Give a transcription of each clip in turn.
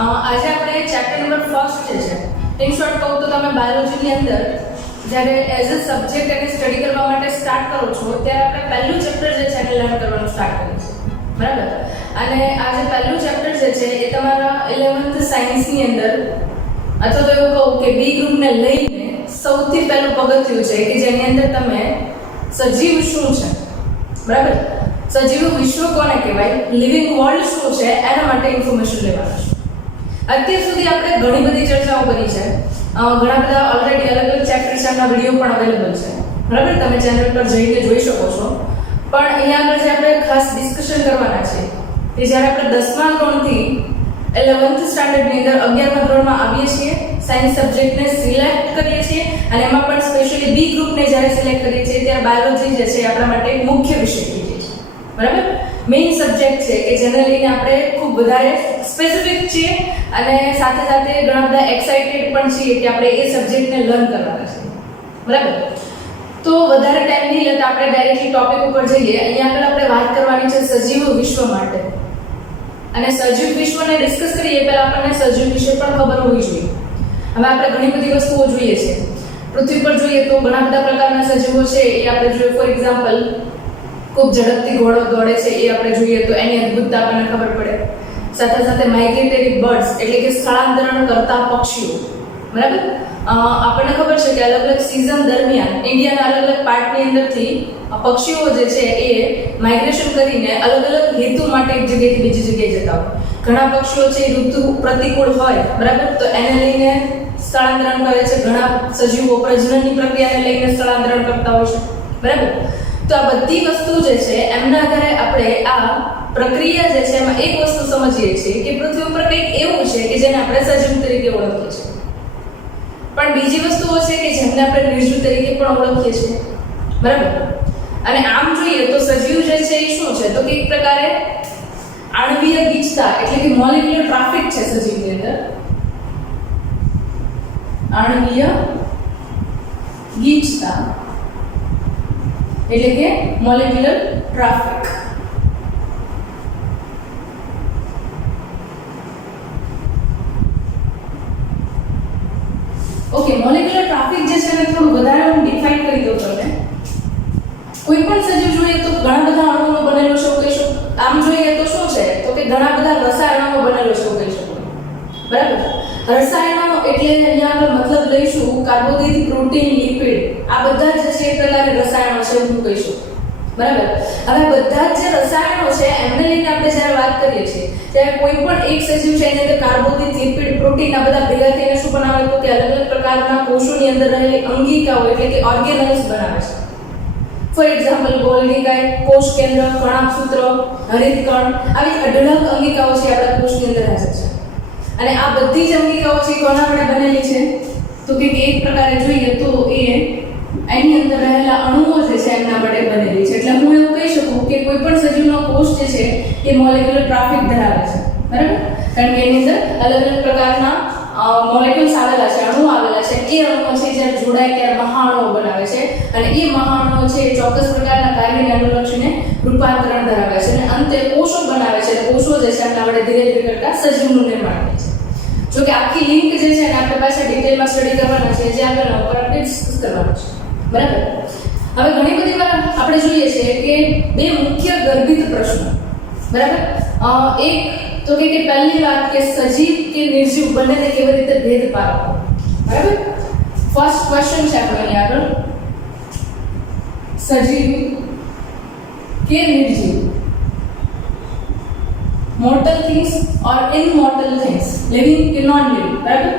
આજે આપણે chapter number first જે છે ઇન શોર્ટ કહું તો તમે બાયોલોજીની અંદર જ્યારે એઝ અ સબ્જેક્ટ એને સ્ટડી કરવા માટે સ્ટાર્ટ કરો છો ત્યારે આપણે પહેલું ચેપ્ટર જે છે એને લર્ન કરવાનું સ્ટાર્ટ કરીએ છીએ, બરાબર? અને આ જે પહેલું ચેપ્ટર જે છે એ તમારા 11th સાયન્સની અંદર અથવા તો એવું કહું કે બી ગ્રુપને લઈને સૌથી પહેલું પગથિયું છે કે જેની અંદર તમે સજીવ શું છે, બરાબર, સજીવ વિશ્વ કોને કહેવાય, લિવિંગ વર્લ્ડ શું છે એના માટે ઇન્ફોર્મેશન લેવાનું છે. અત્યાર સુધી આપણે ઘણી બધી ચર્ચાઓ કરી છે, ઘણા બધા ઓલરેડી અલગ અલગ ચેપ્ટર્સ ના વિડીયો પણ અવેલેબલ છે, બરાબર, તમે ચેનલ પર જઈને જોઈ શકો છો. પણ અહીંયા આગળ જે આપણે ખાસ ડિસ્કશન કરવાના છે કે જ્યારે આપણે 10મા ધોરણથી 11th સ્ટાન્ડર્ડની અંદર 11મા ધોરણમાં આવીએ છીએ, સાયન્સ સબ્જેક્ટને સિલેક્ટ કરીએ છીએ અને એમાં પણ સ્પેશિયલી બી ગ્રુપને જ્યારે સિલેક્ટ કરીએ છીએ ત્યારે બાયોલોજી જે છે આપણા માટે મુખ્ય વિષય થઈ જાય છે, બરાબર, મેઇન સબ્જેક્ટ છે કે જેને લઈને આપણે ખૂબ વધારે સ્પેસિફિક છીએ અને સાથે સાથે ઘણા બધા એક્સાઇટેડ પણ છીએ કે આપણે એ સબ્જેક્ટને લર્ન કરવાના છે, બરાબર. તો વધારે ટાઈમ નહીં લેતા આપણે ડાયરેક્ટલી ટોપિક ઉપર જઈએ. અહીંયા આગળ આપણે વાત કરવાની છે સજીવ વિશ્વ માટે. અને સજીવ વિશ્વને ડિસ્કસ કરીએ પહેલા આપણને સજીવ વિશે પણ ખબર હોવી જોઈએ. હવે આપણે ઘણી બધી વસ્તુઓ જોઈએ છે પૃથ્વી પર, જોઈએ તો ઘણા બધા પ્રકારના સજીવો છે એ આપણે જોઈએ. ફોર એક્ઝામ્પલ, ખૂબ ઝડપથી ઘોડો દોડે છે એ આપણે જોઈએ તો એની અદ્ભુતતા આપણને ખબર પડે. સાથે સાથે માઇગ્રેટરી બર્ડ્સ એટલે કે સ્થળાંતરણ કરતા પક્ષીઓ, બરાબર, આપણને ખબર છે કે અલગ અલગ સિઝન દરમિયાન ઇન્ડિયાના અલગ અલગ પાર્ટની અંદરથી પક્ષીઓ જે છે એ માઇગ્રેશન કરીને અલગ અલગ હેતુ માટે એક જગ્યાએથી બીજી જગ્યાએ જતા હોય. ઘણા પક્ષીઓ છે ઋતુ પ્રતિકૂળ હોય, બરાબર, તો એને લઈને સ્થળાંતરણ કરે છે. ઘણા સજીવો પ્રજનનની પ્રક્રિયાને લઈને સ્થળાંતરણ કરતા હોય છે, બરાબર. તો આ બધી વસ્તુ જે છે એમના આધારે આપણે આ પ્રક્રિયા જે છે એમાં એક વસ્તુ સમજીએ છીએ કે પૃથ્વી ઉપર કંઈક એવું છે કે જેને આપણે સજીવ તરીકે ઓળખીએ છીએ, પણ બીજી વસ્તુઓ છે કે જેમને આપણે નિર્જીવ તરીકે પણ ઓળખીએ છીએ, બરાબર. અને આમ જોઈએ તો સજીવ જે છે એ શું છે તો કે એક પ્રકારે આણ્વીય ગીચતા એટલે કે મોલેક્યુલર ટ્રાફિક છે સજીવની અંદર. આણ્વીય ગીચતા એટલે કે molecular traffic. Okay, molecular traffic જે છે ને થોડું વધારે હું ડિફાઇન કરી દઉં તમને. કોઈ પણ સજીવ જોઈએ તો ઘણા બધા અણુઓનો બનેલો છે કહી શકો. આમ જોઈએ તો શું છે તો કે ઘણા બધા રસાયણોનો બનેલો છે કહી શકો, બરાબર. રસાયણો એટલે અહીંયા આગળ મતલબ લઈશું કાર્બોદિત, પ્રોટીન, લિપિડ, આ બધા જ છે એક પ્રકારે રસાયણો છે હું કહી શકું, બરાબર. હવે બધા જ જે રસાયણો છે એમને લઈને આપણે જ્યારે વાત કરીએ છીએ ત્યારે કોઈ પણ એક સજીવ છે એની અંદર કાર્બોદિત, લિપિડ, પ્રોટીન આ બધા ભેગા થઈને શું બનાવે તો કે અલગ અલગ પ્રકારના કોષોની અંદર રહેલી અંગિકાઓ એટલે કે ઓર્ગેનલ્સ બનાવે છે. ફોર એક્ઝામ્પલ, ગોલ્ગી ગાય, કોષ કેન્દ્ર, કણાભસૂત્ર, હરિતકણ, આવી અઢળક અંગિકાઓ છે આપણા કોષની અંદર હાજર છે. અને આ બધી જ અંગિકાઓ છે કોના વડે બનેલી છે તો કે એક પ્રકારે જોઈએ તો એ એની અંદર રહેલા અણુઓ જે છે એમના વડે બનેલી છે. એટલે હું એવું કહી શકું કે કોઈ પણ સજીવનો કોષ જે છે એ મોલેક્યુલર ટ્રાફિક ધરાવે છે, બરાબર, કારણ કે એની અંદર અલગ અલગ પ્રકારના મોલેક્યુલ્સ આવેલા છે, અણુઓ આવેલા છે. એ અણુઓ છે જ્યારે જોડાય ત્યારે મહાઅણુઓ બનાવે છે અને એ મહાઅણુઓ છે ચોક્કસ પ્રકારના કાર્યને અનુલક્ષીને રૂપાંતરણ ધરાવે છે અને અંતે કોષો બનાવે છે. કોષો જે છે એમના વડે ધીરે ધીરે કરતા સજીવનું નિર્માણ થાય છે. જો કે આખી લિંક જે છે ને આપણે પાસે ડિટેલમાં સ્ટડી કરવાના છે, જે આગળ ઉપર આપણે ડિસ્કસ કરવાનું છે, બરાબર. હવે ઘણી બધી વાર આપણે જોઈએ છે કે બે મુખ્ય ગર્ભિત પ્રશ્નો, બરાબર. એક તો કે પહેલી વાત કે સજીવ કે નિર્જીવ બંનેને કેવી રીતે ભેદ પાડવો, બરાબર. ફર્સ્ટ ક્વેશ્ચન છે આપણો અહીં આગળ, સજીવ કે નિર્જીવ, મોર્ટલ થિંગ્સ ઓર ઇનમોર્ટલ થિંગ્સ, લિવિંગ કે નોન લિવિંગ, બરાબર.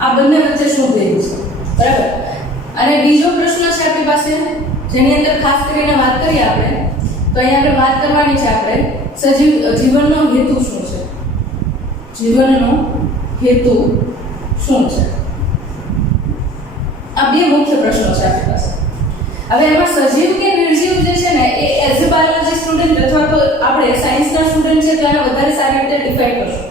આ બંને વચ્ચે શું ભેદ છે, બરાબર. અને બીજો પ્રશ્ન છે આપણી પાસે જેની અંદર ખાસ કરીને વાત કરીએ આપણે તો અહીંયા આપણે વાત કરવાની છે આપણે જીવનનો હેતુ શું છે, જીવનનો હેતુ શું છે. આ બે મુખ્ય પ્રશ્નો છે આપણી પાસે. હવે એમાં સજીવ કે નિર્જીવ જે છે ને એ એઝ અ બાયોલોજી સ્ટુડન્ટ અથવા તો આપણે સાયન્સના સ્ટુડન્ટ છે તો એને વધારે સારી રીતે ડિફાઇન કરશું.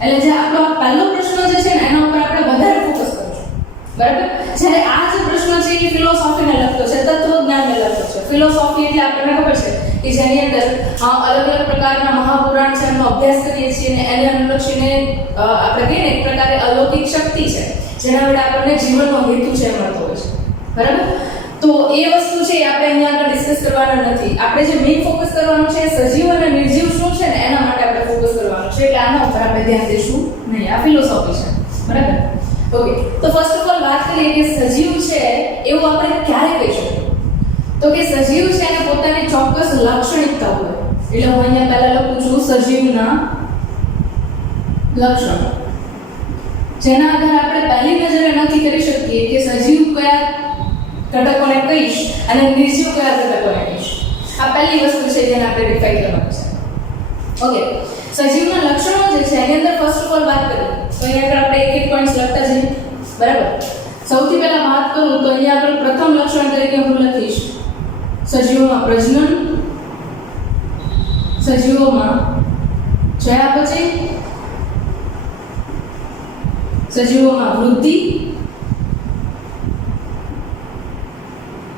એટલે જે આપણો પહેલો પ્રશ્ન જે છે ને એના ઉપર આપણે વધારે ફોકસ કરશું, બરાબર. જ્યારે આ જે પ્રશ્ન છે એ ફિલોસોફીને લગતો છે, તત્વજ્ઞાનને લગતો છે. ફિલોસોફી એટલે આપણને ખબર છે કે જેની અંદર અલગ અલગ પ્રકારના મહાપુરાણ છે એનો અભ્યાસ કરીએ છીએ અને એને અનુલક્ષીને આપણે કહીએ ને એક પ્રકારે અલૌકિક શક્તિ છે જેના વડે આપણને જીવનનો હેતુ છે મળતો હોય છે, બરાબર? તો એ વસ્તુ છે આપણે અહીંયા આગળ ડિસ્કસ કરવાના નથી. આપણે જે મેઇન ફોકસ કરવાનું છે સજીવ અને નિર્જીવ શું છે ને એના માટે આપણે ફોકસ કરવાનું છે, એટલે આના ઉપર આપણે ધ્યાન દઈશું નહીં. આ ફિલોસોફી છે, બરાબર? ઓકે, તો ફર્સ્ટ ઓફ ઓલ વાત કરીએ કે સજીવ છે એવું આપણે ક્યારે કહી શકીએ? તો કે સજીવ છે એને પોતાની ચોક્કસ લાક્ષણિકતા હોય. એટલે હું અહીંયા પહેલા લખું છું સજીવના લક્ષણો, જેના આધારે આપણે પહેલી નજરે નક્કી કરી શકીએ કે સજીવ કયા ઘટકોને કહીશ અને નિર્જીવ કયા ઘટકોને કહીશ. આ પહેલી વસ્તુ છે જેને આપણે ડિફાઇન કરવાની છે. ઓકે, સજીવના લક્ષણો જે છે એની અંદર ફર્સ્ટ ઓફ ઓલ વાત કરીએ તો અહીંયા આગળ આપણે એક એક પોઈન્ટ્સ લખતા જઈએ, બરાબર? સૌથી પહેલા વાત કરું તો અહીંયા આગળ પ્રથમ લક્ષણ તરીકે હું લખીશ સજીવોમાં પ્રજનન, સજીવોમાં ચયાપચય, સજીવોમાં વૃદ્ધિ,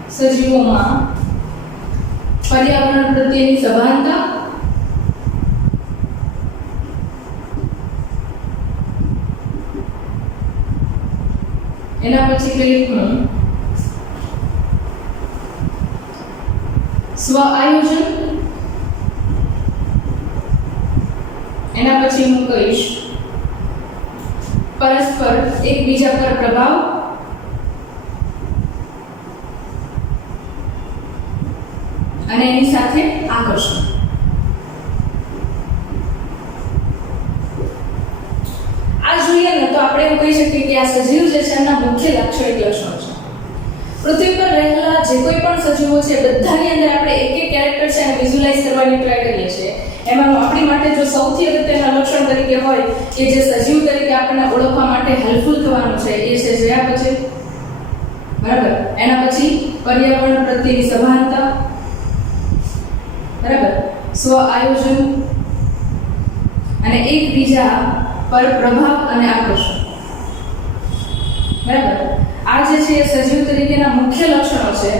સજીવોમાં પર્યાવરણ પ્રત્યેની સભાનતા, એના પછી કહીશ હું સ્વ આયોજન, એના પછી હું કહીશ પરસ્પર એકબીજા પર પ્રભાવ, અને એની સાથે આકર્ષણ. આ જોઈએ ને તો આપણે એવું કહી શકીએ કે આ સજીવ જે છે એના મુખ્ય લાક્ષણિક લક્ષણો છે. પૃથ્વી પર રહેલા જે કોઈ પણ સજીવો છે બધાની અંદર આપણે એક એક કેરેક્ટર છે એને વિઝ્યુઅલાઇઝ કરવાની ટ્રાય કરીએ છીએ. એમાં આપણી માટે જો સૌથી અગત્યના લક્ષણ તરીકે હોય કે જે સજીવ તરીકે આપણને ઓળખવા માટે હેલ્પફુલ થવાનું છે એ છે ચયાપચય, બરાબર? એના પછી પર્યાવરણ પ્રત્યેની સભાનતા, બરાબર? સ્વ આયોજન અને એકબીજા પર પ્રભાવ અને આકર્ષણ, બરાબર? આ જે છે એ સજીવ તરીકેના મુખ્ય લક્ષણો છે.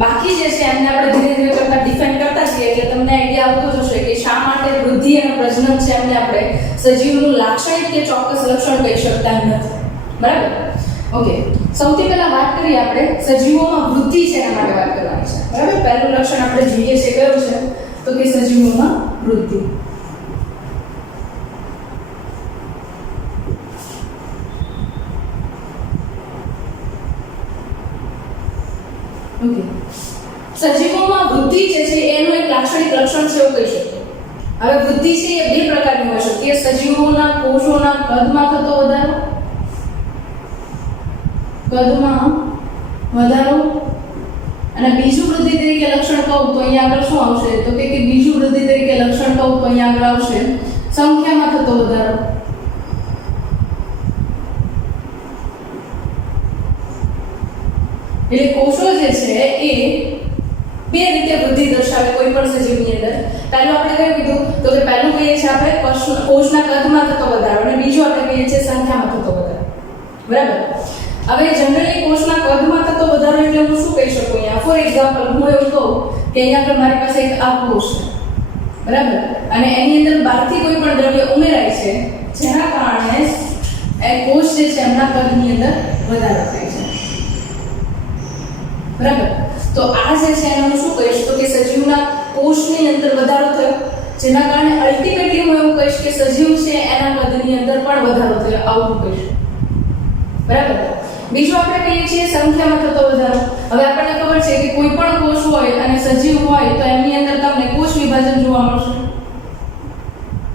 બાકી જે છે એમને આપણે ધીરે ધીરે કરતા ડિફાઇન કરતા જઈએ એટલે તમને આઈડિયા આવતો જશે કે શા માટે વૃદ્ધિ અને પ્રજનન છે એમને આપણે સજીવનું લાક્ષણિક કે ચોક્કસ લક્ષણ કહી શકતા નથી, બરાબર? ઓકે, સૌથી પહેલા વાત કરીએ આપણે સજીવોમાં વૃદ્ધિ છે એના માટે વાત કરવાની છે, બરાબર? પહેલું લક્ષણ આપણે જોઈએ છે કયું છે તો કે સજીવોમાં વૃદ્ધિ. ઓકે, સજીવોમાં વૃદ્ધિ જે છે એનું એક લાક્ષણિક લક્ષણ છે એવું કહી શકીએ. હવે વૃદ્ધિ છે એ બે પ્રકારની હોઈ શકે. સજીવોના કોષોના કદમાં થતો વધારો, અને બીજું વૃદ્ધિ તરીકે લક્ષણ કહું તો અહીંયા આગળ શું આવશે તો કે બીજું વૃદ્ધિ તરીકે લક્ષણ કહું તો અહીંયા આગળ આવશે સંખ્યામાં થતો વધારો. એટલે કોષો જે છે એ બે રીતે વૃદ્ધિ દર્શાવે કોઈ પણ સજીવની અંદર. પહેલું આપણે કઈ કીધું તો કે પહેલું કહીએ છીએ આપણે કોષના કદમાં થતો વધારો અને બીજું આપણે કહીએ છીએ સંખ્યામાં થતો વધારો, બરાબર? હવે જનરલી કોષના કદમાં થતો વધારો એટલે હું શું કહી શકું અહીંયા? ફોર એક્ઝામ્પલ હું એવું કહું કે અહીંયા આગળ મારી પાસે એક આ કોષ છે, બરાબર? અને એની અંદર બહારથી કોઈ પણ દ્રવ્ય ઉમેરાય છે જેના કારણે એ કોષ જે છે એમના કદની અંદર વધારો થાય છે, બરાબર? તો આ જે છે એને હું શું કહીશ તો કે સજીવના કોષની અંદર વધારો થયો જેના કારણે અલ્ટિમેટલી હું એવું કહીશ કે સજીવ છે એના કદની અંદર પણ વધારો થયો, આવું કહીશ, બરાબર? બીજું આપણે કહીએ છીએ સંખ્યામાં થતો વધારો. હવે આપણને ખબર છે કે કોઈ પણ કોષ હોય અને સજીવ હોય તો એની અંદર તમને કોષ વિભાજન જોવા મળશે.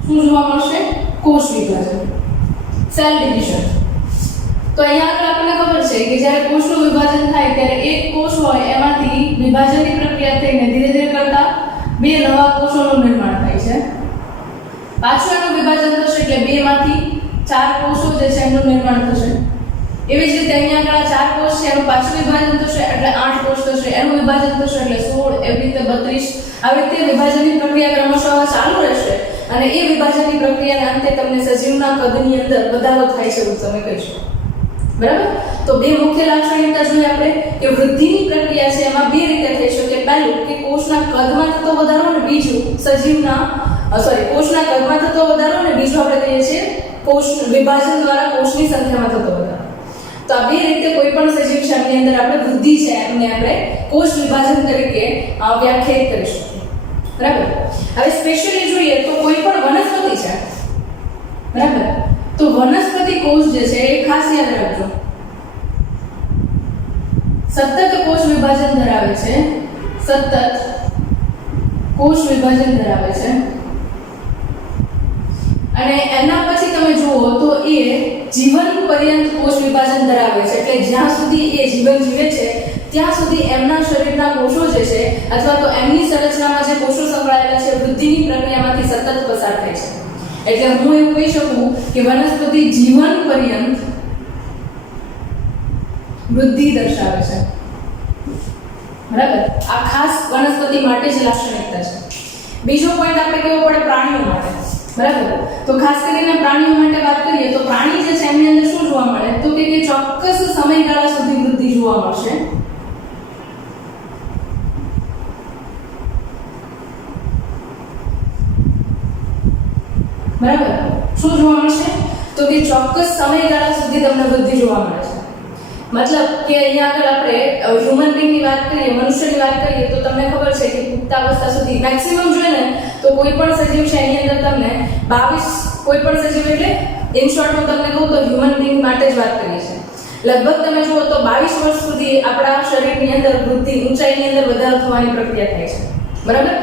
શું જોવા મળશે? કોષ વિભાજન, સેલ ડિવિઝન. તો અહીંયા આગળ આપણને ખબર છે કે જ્યારે કોષનું વિભાજન થાય ત્યારે એક કોષ હોય એમાંથી વિભાજનની પ્રક્રિયા થઈને ધીરે ધીરે કરતા બે નવા કોષોનું નિર્માણ થાય છે. પાછું એનું વિભાજન થશે એટલે બે માંથી ચાર કોષો જે છે એનું નિર્માણ થશે. એવી જ રીતે અહીંયા આગળ 4 કોષ છે એનું પાછું વિભાજન થશે એટલે 8 કોષ થશે, એનું વિભાજન થશે એટલે 16, એવી રીતે 32. આવી રીતે વિભાજનની પ્રક્રિયા ક્રમશઃ ચાલુ રહેશે અને એ વિભાજનની પ્રક્રિયાના અંતે તમને સજીવના કદની અંદર વધારો થાય છે એવું તમે કહી શકો, બરાબર? તો બે મુખ્ય લાક્ષણિકતા જોઈએ આપણે કે વૃદ્ધિની પ્રક્રિયા છે એમાં બે રીતે થઈ શકે. પહેલું કે કોષના કદમાં થતો વધારો અને બીજું કોષના કદમાં થતો વધારો અને બીજું આપણે કહીએ છીએ કોષ વિભાજન દ્વારા કોષની સંખ્યામાં થતો વધારો. તો આ બે રીતે કોઈ પણ સજીવ છે એની અંદર આપણે વૃદ્ધિ છે એમને આપણે કોષ વિભાજન તરીકે વ્યાખ્યાયિત કરી શકીએ. બરાબર? હવે સ્પેશિયલી જોઈએ તો કોઈ પણ વનસ્પતિ છે, બરાબર, તો વનસ્પતિ કોષ જે છે એ ખાસ યાદ રાખજો સતત કોષ વિભાજન ધરાવે છે, સતત કોષ વિભાજન ધરાવે છે. અને એના પછી તમે જુઓ તો એ જીવન પર્યંત કોષ વિભાજન ધરાવે છે, એટલે જ્યાં સુધી એ જીવન જીવે છે ત્યાં સુધી એમના શરીરના કોષો જે છે અથવા તો એમની સંરચનામાં જે કોષો સંકળાયેલા છે વૃદ્ધિની પ્રક્રિયામાંથી સતત પસાર થાય છે. એટલે હું એવું કહી શકું કે વનસ્પતિ જીવન પર્યંત વૃદ્ધિ દર્શાવે છે. બરાબર? આ ખાસ વનસ્પતિ માટે જ લાક્ષણિકતા છે. બીજો પોઈન્ટ આપણે કેવો પડે પ્રાણીઓ માટે. બરાબર? તો ખાસ કરીને પ્રાણીઓ માટે વાત કરીએ તો પ્રાણી જે છે એની અંદર શું જોવા મળે તો કે ચોક્કસ સમયગાળા સુધી વૃદ્ધિ જોવા મળશે. બરાબર? શું જોવા મળશે તો કે ચોક્કસ સમયગાળા સુધી તમને વૃદ્ધિ જોવા મળે છે. મતલબ કે અહીંયા આગળ આપણે હ્યુમન બીંગની વાત કરીએ, મનુષ્યની વાત કરીએ તો તમને ખબર છે કે પુખ્તાવસ્થા સુધી મેક્સિમમ જોઈએ ને તો કોઈ પણ સજીવ છે એની અંદર તમને 22 કોઈ પણ સજીવ એટલે ઇન શોર્ટ હું તમને કહું તો હ્યુમન બીંગ માટે જ વાત કરીએ છીએ. લગભગ તમે જુઓ તો 22 વર્ષ સુધી આપણા શરીરની અંદર વૃદ્ધિ ઊંચાઈની અંદર વધારો થવાની પ્રક્રિયા થાય છે. બરાબર?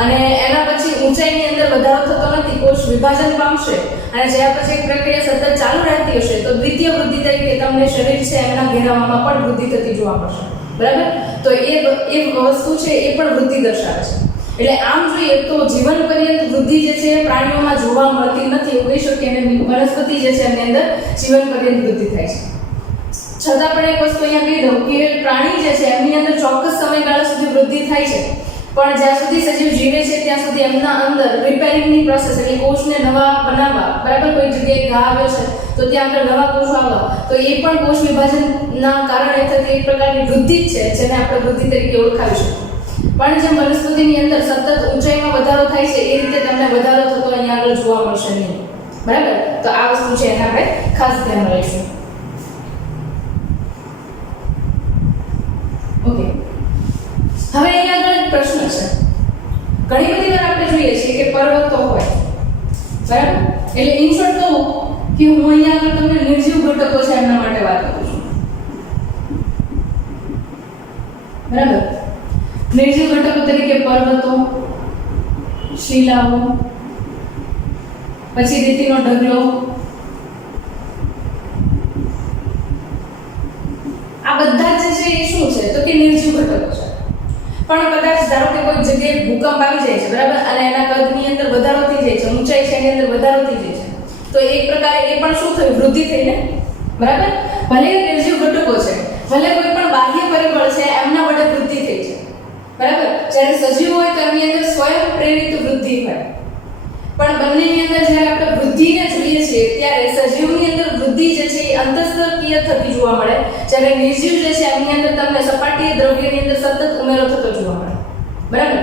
અને એના પછી ઊંચાઈની અંદર વધારો થતો નથી, કોષ વિભાજન પામશે અને જ્યાં પછી એક પ્રક્રિયા સતત ચાલુ રહેતી હશે તો દ્વિતીય વૃદ્ધિ તરીકે તમને શરીર છે એના ઘેરાવામાં પણ વૃદ્ધિ થતી જોવા મળશે. બરાબર? તો એ વસ્તુ છે એ પણ વૃદ્ધિ દર્શાવે છે. એટલે આમ જોઈએ તો જીવન પર્યંત વૃદ્ધિ જે છે પ્રાણીઓમાં જોવા મળતી નથી એવું કહી શકીએ, અને વનસ્પતિ જે છે એની અંદર જીવન પર્યંત વૃદ્ધિ થાય છે. છતાં પણ એક વસ્તુ અહીંયા કહી દઉં કે પ્રાણી જે છે એમની અંદર ચોક્કસ સમયગાળા સુધી વૃદ્ધિ થાય છે, પણ જ્યાં સુધી સજીવ જીવે છે ત્યાં સુધી એમના અંદર રિપેરિંગની પ્રોસેસ એટલે કોષને નવા બનાવવા, બરાબર, કોઈ જગ્યાએ ઘા આવ્યો છે તો ત્યાં આગળ નવા કોષો આવવા, તો એ પણ કોષ વિભાજનના કારણે થતી એક પ્રકારની વૃદ્ધિ જ છે જેને આપણે વૃદ્ધિ તરીકે ઓળખાવી શકીએ. પણ જેમ વનસ્પતિની અંદર સતત ઊંચાઈમાં વધારો થાય છે એ રીતે તમને વધારો થતો અહીંયા આગળ જોવા મળશે નહીં. બરાબર? તો આ વસ્તુ છે એને આપણે ખાસ ધ્યાનમાં લઈશું. ઓકે, હવે અહીંયા આગળ એક પ્રશ્ન છે. ઘણી બધી વાર આપણે જોઈએ છીએ કે પર્વતો હોય, બરાબર, એટલે ઇન શોર્ટ કહું કે હું અહીંયા આગળ તમને નિર્જીવ ઘટકો છે એમના માટે વાત કરું છું. બરાબર? નિર્જીવ ઘટકો તરીકે પર્વતો, શિલાઓ, પછી રેતીનો ઢગલો, આ બધા જ છે એ શું છે તો કે નિર્જીવ ઘટકો છે. પણ કદાચ ધારો કે કોઈ જગ્યાએ ભૂકંપ આવી જાય છે, બરાબર, અને એના કદની અંદર વધારો થઈ જાય છે, ઊંચાઈ છે એની અંદર વધારો થઈ જાય છે, તો એક પ્રકારે એ પણ શું થયું વૃદ્ધિ થઈ ને. બરાબર? ભલે નિર્જીવ ઘટકો છે, ભલે કોઈ પણ બાહ્ય પરિબળ છે એમના વડે વૃદ્ધિ થઈ છે. બરાબર? જ્યારે સજીવ હોય તો એની અંદર સ્વયં પ્રેરિત વૃદ્ધિ હોય, પણ બંનેની અંદર જ્યારે આપણે વૃદ્ધિને જોઈએ છીએ ત્યારે સજીવની અંદર વૃદ્ધિ જે છે એ અંતઃસ્તરીય થતી જોવા મળે, જ્યારે નિર્જીવ જે છે એમની અંદર તમને સપાટીય દ્રવ્યની અંદર સતત ઉમેરો થતો જોવા મળે. બરાબર?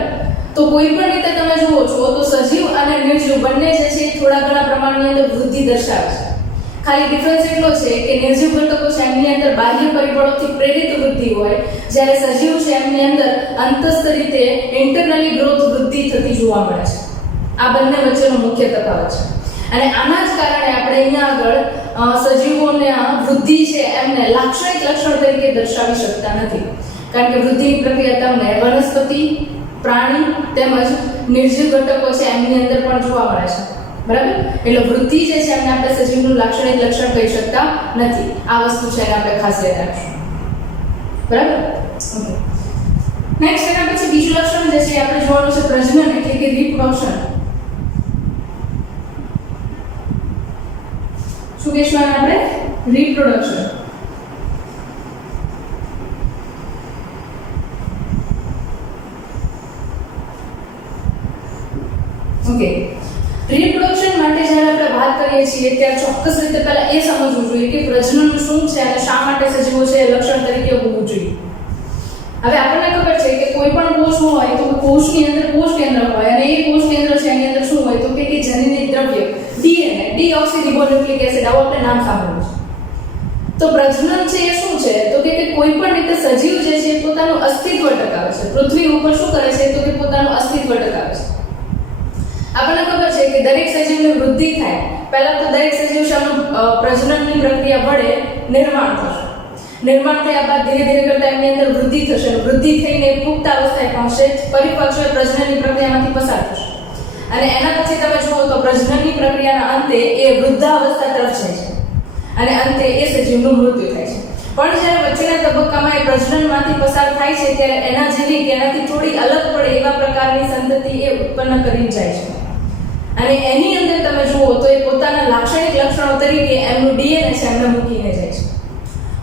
તો કોઈ પણ રીતે તમે જુઓ છો તો સજીવ અને નિર્જીવ બંને જે છે થોડા ઘણા પ્રમાણની અંદર વૃદ્ધિ દર્શાવે છે. ખાલી ડિફરન્સ એટલો છે કે નિર્જીવ ઘટકો છે એમની અંદર બાહ્ય પરિબળોથી પ્રેરિત વૃદ્ધિ હોય, જ્યારે સજીવ છે એમની અંદર અંતસ્થ રીતે ઇન્ટરનલી ગ્રોથ વૃદ્ધિ થતી જોવા મળે છે. આ બંને વચ્ચેનો મુખ્ય તફાવત છે. અને આના જ કારણે આપણે અહીંયા આગળ સજીવોને વૃદ્ધિ છે એમને લાક્ષણિક લક્ષણ તરીકે દર્શાવી શકતા નથી, કારણ કે વૃદ્ધિની પ્રક્રિયા તમને વનસ્પતિ, પ્રાણી તેમજ નિર્જીવ ઘટકો છે એમની અંદર પણ જોવા મળે છે. બરાબર? એટલે વૃદ્ધિ જે છે એમને આપણે સજીવનું લાક્ષણિક લક્ષણ કહી શકતા નથી. આ વસ્તુ છે એને આપણે ખાસ યાદ રાખશું. બરાબર? ઓકે, નેક્સ્ટ એના પછી બીજું લક્ષણ જે છે આપણે જોવાનું છે પ્રજનન એટલે કે રિપ્રોડક્શન. શું કહેશું આપણે? રિપ્રોડક્શન. ઓકે, રિપ્રોડક્શન માટે જ્યારે આપણે વાત કરીએ કહીએ છીએ ત્યારે ચોક્કસ રીતે પહેલા એ સમજવું જોઈએ કે પ્રજનન શું છે અને શા માટે સજીવો છે એ લક્ષણ તરીકે હોવું જોઈએ. હવે આપણને ખબર છે કે કોઈ પણ કોષ હોય તો કોષની અંદર કોષ કેન્દ્ર હોય અને એ કોષ કેન્દ્ર છે એની અંદર શું હોય તો કે જનીનિક દ્રવ્ય ડીએનએ ડીઓક્સીરિબોન્યુક્લિક એસિડ આવું આપણે નામ સાંભળ્યું છે. તો પ્રજનન છે એ શું છે તો કે કોઈ પણ રીતે સજીવ જે છે પોતાનું અસ્તિત્વ ટકાવે છે. પૃથ્વી ઉપર શું કરે છે તો કે પોતાનું અસ્તિત્વ ટકાવે છે. આપણને ખબર છે કે દરેક સજીવની વૃદ્ધિ થાય પહેલા તો દરેક સજીવ શાનું પ્રજનનની પ્રક્રિયા વડે નિર્માણ થશે. નિર્માણ થયા બાદ ધીરે ધીરે કરતા એમની અંદર વૃદ્ધિ થશે અને વૃદ્ધિ થઈને પુખ્ત અવસ્થાએ પહોંચશે, પરિપક્વ પ્રજનનની પ્રક્રિયામાંથી પસાર થશે અને એના પછી તમે જુઓ તો પ્રજનનની પ્રક્રિયાના અંતે એ વૃદ્ધાવસ્થા તરફ જાય છે અને અંતે એ સજીવનું મૃત્યુ થાય છે. પણ જ્યારે વચ્ચેના તબક્કામાં એ પ્રજનનમાંથી પસાર થાય છે ત્યારે એના જેવી કે એનાથી થોડી અલગ પડે એવા પ્રકારની સંતતિ એ ઉત્પન્ન કરી જાય છે અને એની અંદર તમે જુઓ તો એ પોતાના લાક્ષણિક લક્ષણો તરીકે એમનું ડીએનએ છે એમને મૂકીને જાય છે.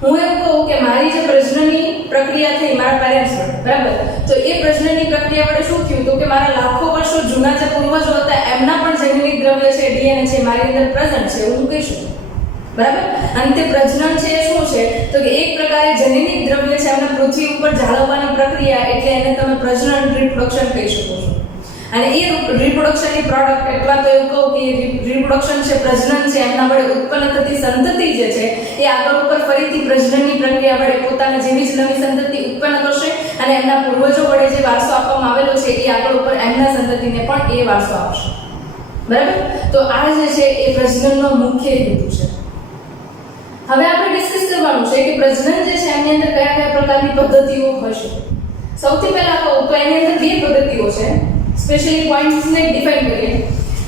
હું એમ કહું કે મારી જે પ્રજનનની પ્રક્રિયા થઈ મારા પેરેન્ટ્સ વડે, બરાબર, તો એ પ્રજનનની પ્રક્રિયા વડે શું થયું તો કે મારા લાખો વર્ષો જૂના જે પૂર્વજો હતા એમના પણ જનીનિક દ્રવ્ય છે ડીએનએ છે મારી અંદર પ્રેઝન્ટ છે એવું કહી શકું, બરાબર. અને તે પ્રજનન છે એ શું છે તો કે એક પ્રકારે જનીનિક દ્રવ્ય છે એમને પૃથ્વી ઉપર જાળવવાની પ્રક્રિયા એટલે એને તમે પ્રજનન રિપ્રોડક્શન કહી શકો છો. અને એ રિપ્રોડક્શનની પ્રોડક્ટ એટલા તો એવું કહું કે રિપ્રોડક્શન છે પ્રજનન છે એમના વડે ઉત્પન્ન થતી સંતતિ જે છે એ આગળ ઉપર ફરીથી પ્રજનનની પ્રક્રિયા વડે પોતાના જેવી જ નવી સંતતિ ઉત્પન્ન કરશે અને એમના પૂર્વજો વડે જે વારસો આપવામાં આવેલો છે એ આગળ ઉપર એમના સંતતિને પણ એ વારસો આપશે, બરાબર. તો આ જે છે એ પ્રજનનનો મુખ્ય હેતુ છે. હવે આપણે ડિસ્કસ કરવાનું છે કે પ્રજનન જે છે એની અંદર કયા કયા પ્રકારની પદ્ધતિઓ હશે. સૌથી પહેલા કહું તો એની અંદર બે પદ્ધતિઓ છે. સ્પેશિયલી પોઈન્ટ્સને ડિફાઇન કરીએ.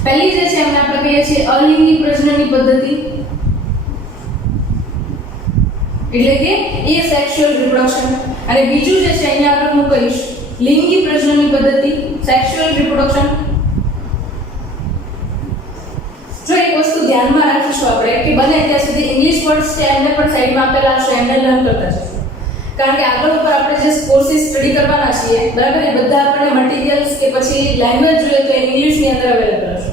પહેલી જે છે એમને આપણે કહીએ છીએ અલિંગી પ્રજનનની પદ્ધતિ, એટલે કે એસેક્સ્યુઅલ રિપ્રોડક્શન. અને બીજું જે છે અહીંયા આગળ હું કહીશ લિંગી પ્રજનનની પદ્ધતિ, સેક્સ્યુઅલ રિપ્રોડક્શન. જો એક વસ્તુ ધ્યાનમાં રાખીશું આપણે કે બને ત્યાં સુધી ઇંગ્લિશ વર્ડ્સ છે એમને પણ સાઈડમાં આપેલા હશે એમને લર્ન કરતા જશું, કારણ કે આગળ ઉપર આપણે જે કોર્સીસ સ્ટડી કરવાના છીએ, બરાબર, એ બધા આપણે મટીરીયલ્સ કે પછી લેંગ્વેજ જોઈએ તો ઇંગ્લિશની અંદર અવેલેબલ હશે.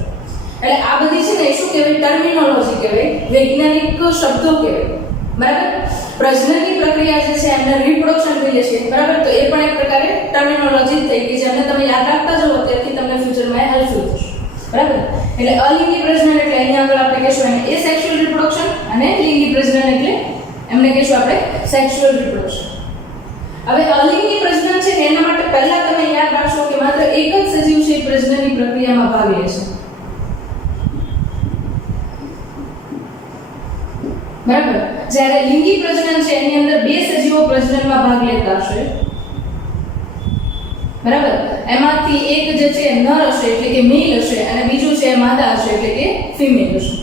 એટલે આ બધી છે ને શું કહેવાય ટર્મિનોલોજી કહેવાય, વૈજ્ઞાનિક શબ્દો કહેવાય, બરાબર. પ્રજનનની પ્રક્રિયા જે છે એમને રિપ્રોડક્શન કહીએ છીએ, બરાબર. તો એ પણ એક પ્રકારે ટર્મિનોલોજી થઈ ગઈ જેમને તમે યાદ રાખતા જાઓ ત્યારથી તમને ફ્યુચરમાં હેલ્પફુલ થશે, બરાબર. એટલે અલિંગી પ્રજનન એટલે અહીંયા આગળ આપણે કહીશું એને એસેક્સ્યુઅલ રિપ્રોડક્શન અને લિંગી પ્રજનન એટલે એમને કહીશું આપણે સેક્સ્યુઅલ રિપ્રોડક્શન. હવે અલિંગી પ્રજનન છે એના માટે પહેલા તમે યાદ રાખશો કે માત્ર એક જ સજીવ છે પ્રજનનની પ્રક્રિયામાં ભાગ લે છે, બરાબર. જ્યારે લિંગી પ્રજનન છે એની અંદર બે સજીવો પ્રજનનમાં ભાગ લેતા હશે, બરાબર. એમાંથી એક જે છે નર હશે એટલે કે મેલ હશે અને બીજું છે માદા હશે એટલે કે ફિમેલ હશે,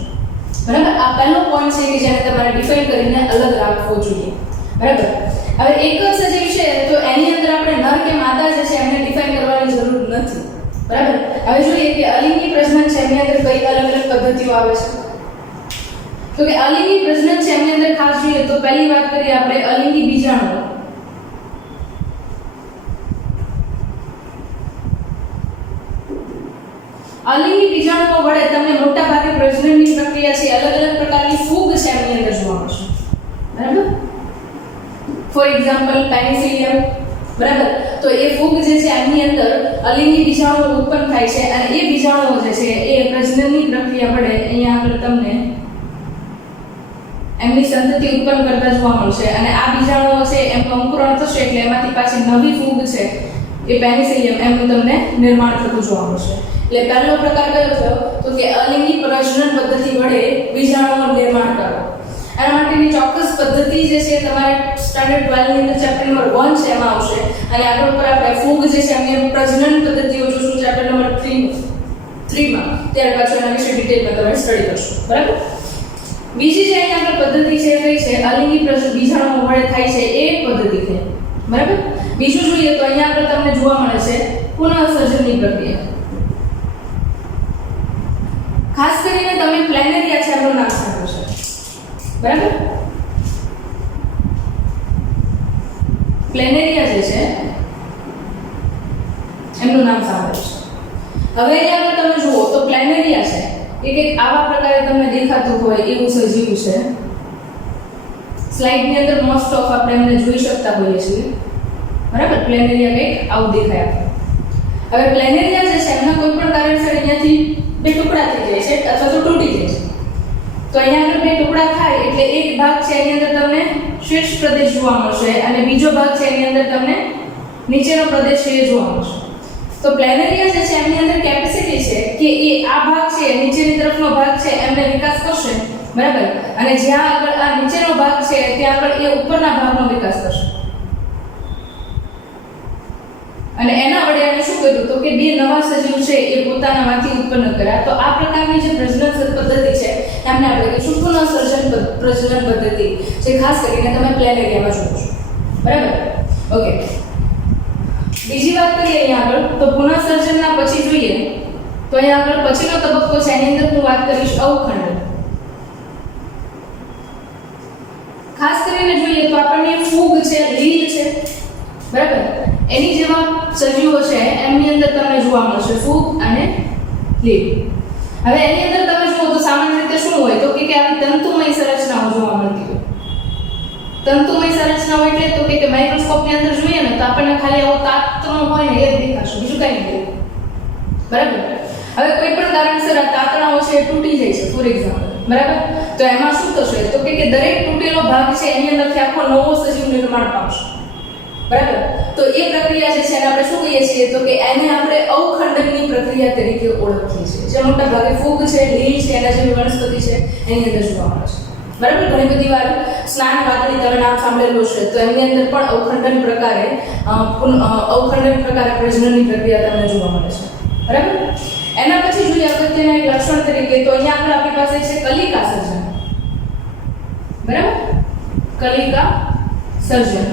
બરાબર. આ પહેલો પોઈન્ટ છે કે જેને તમારે ડિફાઇન કરીને અલગ રાખવો જોઈએ, બરાબર. હવે એક જ સજીવ છે તો એની અંદર આપણે નર કે માદા જે છે એમને ડિફાઇન કરવાની જરૂર નથી, બરાબર. હવે જોઈએ કે અલિંગી પ્રજનન છે એની અંદર કઈ અલગ અલગ પદ્ધતિઓ આવે છે. તો કે અલિંગી પ્રજનન છે એની અંદર ખાસ જોઈએ તો પહેલી વાત કરીએ આપણે અલિંગી બીજાણુઓ. અલિંગી બીજાણુઓ વડે તમને મોટા ભાગે પ્રજનનની પ્રક્રિયા છે અલગ અલગ પ્રકારની ફૂગ છે એની અંદર જોવા મળશે, બરાબર. ફોર એક્ઝામ્પલ પેનિસિલિયમ, બરાબર. તો એ ફૂગ જે છે એની અંદર અલિંગી બીજાણુઓ ઉત્પન્ન થાય છે અને એ બીજાણુઓ જે છે એ પ્રજનનની પ્રક્રિયા વડે અહીંયા આગળ તમને એમની સંતતિ ઉત્પન્ન કરતા જોવા મળશે અને આ બીજાણુઓ છે એમનું અંકુરણ થશે એટલે એમાંથી પાછી નવી ફૂગ છે એ પેનિસિલિયમ એમનું તમને નિર્માણ થતું જોવા મળશે. એટલે પહેલો પ્રકાર કયો થયો તો કે અલિંગી પ્રજનન પદ્ધતિ વડે બીજાણુઓનું નિર્માણ કરો. એના માટેની ચોક્કસ પદ્ધતિ જે છે તમારે સ્ટાન્ડર્ડ 12 ની અંદર ચેપ્ટર નંબર 1 છે એમાં આવશે અને આગળ ઉપર આપણે ફૂગ જે છે એમની પ્રજનન પદ્ધતિઓ જોશું ચેપ્ટર નંબર 3 માં, ત્યાર પછી એના વિશે ડિટેલમાં તમે સ્ટડી કરશો, બરાબર. બીજી જે અહીંયા આગળ પદ્ધતિ છે કઈ છે અલિંગી બીજાણુઓ વડે થાય છે એ પદ્ધતિ છે, બરાબર. બીજું જોઈએ તો અહીંયા આગળ તમને જોવા મળે છે પુનઃસર્જનની પ્રક્રિયા. ખાસ કરીને તમે પ્લેનેરિયા છે એમનું નામ સાંભળ્યું છે, બરાબર. પ્લેનેરિયા જે છે એમનું નામ સાંભળ્યું છે. હવે અહીંયા આગળ તમે જુઓ તો પ્લેનેરિયા છે એ કંઈક આવા પ્રકારે તમને દેખાતું હોય એવું સજીવ છે. સ્લાઇડની અંદર મોસ્ટ ઓફ આપણે એમને જોઈ શકતા હોઈએ છીએ, બરાબર. પ્લેનેરિયા કંઈક આવું દેખાય આપણે. હવે પ્લેનેરિયા જે છે એમના કોઈ પણ કારણસર અહીંયાથી બે ટુકડા થઈ જાય છે અથવા તો તૂટી જાય છે. તો અહીંયા આગળ બે ટુકડા થાય એટલે એક ભાગ છે એની અંદર તમને શીર્ષ પ્રદેશ જોવા મળશે અને બીજો ભાગ છે એની અંદર તમને નીચેનો પ્રદેશ છે એ જોવા મળશે. તો પ્લેનેરિયા જે છે એમની અંદર કેપેસિટી છે કે એ આ ભાગ છે નીચેની તરફનો ભાગ છે એમને વિકાસ કરશે, બરાબર. અને જ્યાં આગળ આ નીચેનો ભાગ છે ત્યાં આગળ એ ઉપરના ભાગનો વિકાસ કરશે. અને એના વડે એને શું કર્યું તો કે બે નવા સજીવ છે એ પોતાનામાંથી ઉત્પન્ન કર્યા. તો આ પ્રકારની જે પ્રજનન પદ્ધતિ છે એમને આપણે કહીશું પુનઃસર્જન પ્રજનન પદ્ધતિ, જે ખાસ કરીને તમે પ્લેનેરિયામાં જુઓ છો, બરાબર. ઓકે, બીજી વાત કરીએ અહીંયા આગળ તો પુનઃસર્જનના પછી જોઈએ તો અહીંયા આગળ પછીનો તબક્કો છે એની અંદર હું વાત કરીશ અવખંડન. ખાસ કરીને જોઈએ તો આપણને ફૂગ છે, લીલ છે, બરાબર, એની જેવા સજીવો છે એમની અંદર તમને જોવા મળશે ફૂગ અને લીલ. હવે એની અંદર તમે જુઓ તો સામાન્ય રીતે શું હોય તો કે આવી તંતુમય સંરચનાઓ જોવા મળતી હોય. તંતુમય સંરચનાઓ એટલે તો કે માઇક્રોસ્કોપની અંદર જોઈએ ને તો આપણને ખાલી આવો તાતણો હોય ને એ જ દેખાશે, બીજું કંઈ નહીં, બરાબર. હવે કોઈ પણ કારણસર આ તાતણાઓ છે એ તૂટી જાય છે ફોર એક્ઝામ્પલ, બરાબર. તો એમાં શું થશે તો કે દરેક તૂટેલો ભાગ છે એની અંદરથી આખો નવો સજીવ નિર્માણ પામશે, બરાબર. તો એ પ્રક્રિયા જે છે એને આપણે શું કહીએ છીએ તો કે એને આપણે અવખંડનની પ્રક્રિયા તરીકે ઓળખીએ છીએ. જે મોટા ભાગે ફૂગ છે, લીલ છે, એના જેવી વનસ્પતિ છે એની અંદર જોવા મળે છે, બરાબર. ઘણી બધી વાર સ્નાન વાદળી તમે નામ સાંભળેલું છે તો એમની અંદર પણ અવખંડન પ્રકારે પ્રજનનની પ્રક્રિયા તમને જોવા મળે છે, બરાબર. એના પછી જોઈએ અગત્યના એક લક્ષણ તરીકે તો અહીંયા આગળ આપણી પાસે છે કલિકા સર્જન, બરાબર. કલિકા સર્જન